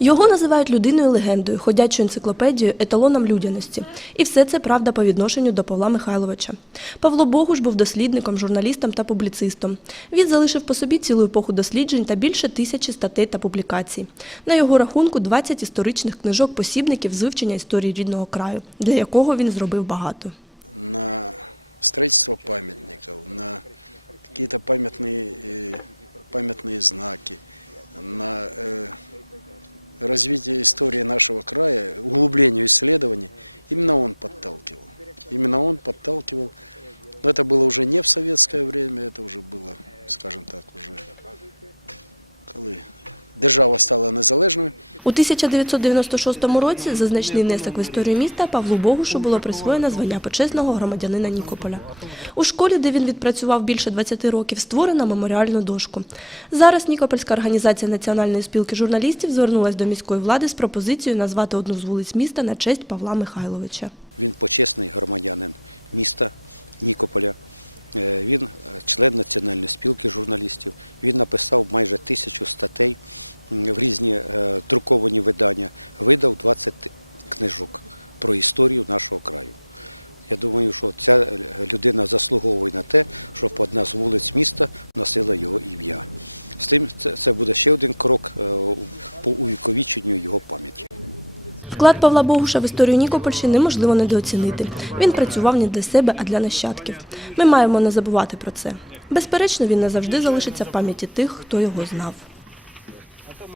Його називають людиною легендою, ходячою енциклопедією, еталоном людяності. І все це правда по відношенню до Павла Михайловича. Павло Богуш був дослідником, журналістом та публіцистом. Він залишив по собі цілу епоху досліджень та більше тисячі статей та публікацій. На його рахунку 20 історичних книжок посібників з вивчення історії рідного краю, для якого він зробив багато. Yeah, Thank you. У 1996 році за значний внесок в історію міста Павлу Богушу було присвоєно звання почесного громадянина Нікополя. У школі, де він відпрацював більше 20 років, створено меморіальну дошку. Зараз Нікопольська організація Національної спілки журналістів звернулася до міської влади з пропозицією назвати одну з вулиць міста на честь Павла Михайловича. Вклад Павла Богуша в історію Нікопольщі неможливо недооцінити. Він працював не для себе, а для нащадків. Ми маємо не забувати про це. Безперечно, він назавжди залишиться в пам'яті тих, хто його знав.